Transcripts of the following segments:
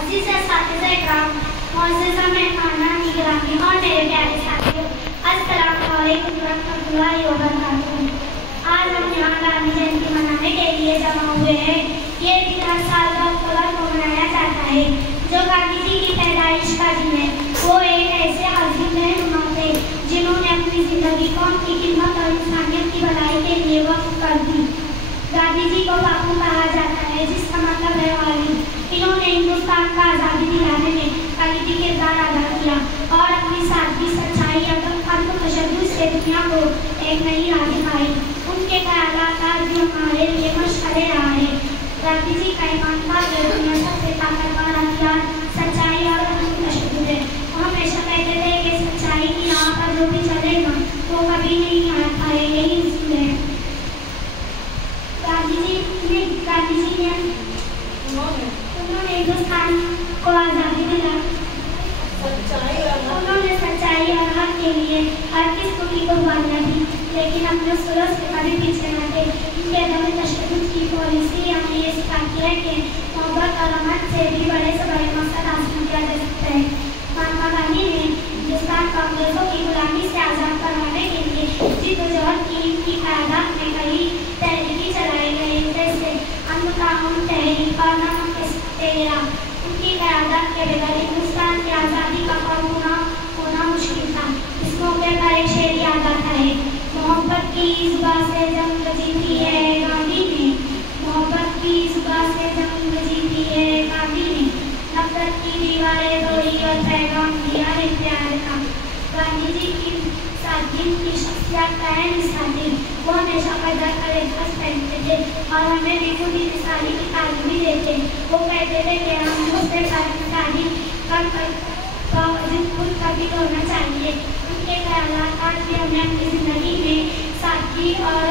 अजीज साथीज़ इकराम, मुअज़्ज़ज़ा मेहमानान निगरानी और मेरे प्यारे साथियों, अस्सलामु अलैकुम रहमतुल्लाहि व बरकातुहू। आज हम यहाँ गांधी जयंती मनाने के लिए जमा हुए हैं। ये दिन हर साल 10 अक्टूबर को मनाया जाता है। जो गांधी जी की पैदाइश का दिन है, वो एक ऐसे अजीम रहनुमा थे जिन्होंने अपनी जिंदगी कौम की खिदमत और इंसानियत की भलाई के लिए वक्फ कर दी। गांधी जी को बापू कहा जाता है, जिसका मतलब है वालिद। इन्होंने हिंदुस्तान को आज़ादी दिलाने में कलीदी किरदार अदा किया और अपनी सादगी, सच्चाई, अदब और तशद्दुद से दुनिया को एक नई राह दिखाई। उनके ख्यालात आज भी हमारे लिए मशअले राह है। गांधी जी का ईमान था कि दुनिया सबसे ताकतवर हथियार सच्चाई और तशद्दुद है। वो हमेशा कहते थे कि सच्चाई की राह पर जो भी चलेगा वो कभी नहीं हार पाएगा। यही उसूल है। गांधी जी ने उन्होंने हिंदुस्तान को आज़ादी दिलाई। उन्होंने सच्चाई और हक के लिए हर किस्म की कुर्बानियाँ दी, लेकिन अपने उसूलों से कभी पीछे न हटे। उनके दम तशद्दुद की पॉलिसी हमें ये सिखाती है कि मोहब्बत और अमन से भी बड़े से बड़े मकसद हासिल किया जा सकता है। महात्मा गांधी ने हिंदुस्तान को अंग्रेजों की गुलामी से आज़ाद करवाने के लिए जिद्दोजहद की। इनकी क़यादत में कई तहरीकें चलाई गई, जैसे अमन कानून तहरीक और नमक तेरा। उनकी क़यादत के बगैर हिंदुस्तान की आज़ादी का होना मुश्किल था। इस मौके पर एक शेर याद आता है, मोहब्बत की जुबां से जंग जीती है गांधी ने। मोहब्बत की जुबां से जंग जीती है गांधी ने। नफरत की दीवारें तोड़ी और पैगाम दिया है प्यार का। गांधी जी की सादगी की शख्सियत का है मिसाली। वो हमेशा कदर का लिबास पहनते थे और हमें भी खुद ही मिसाली की तालीम भी देते। वो कहते थे कि हम दूसरे तालीम खुद कभी होना चाहिए। उनके ख्यालात आज भी हमें अपनी ज़िंदगी में सादगी और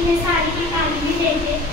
मिसाली की तालीम भी देते हैं।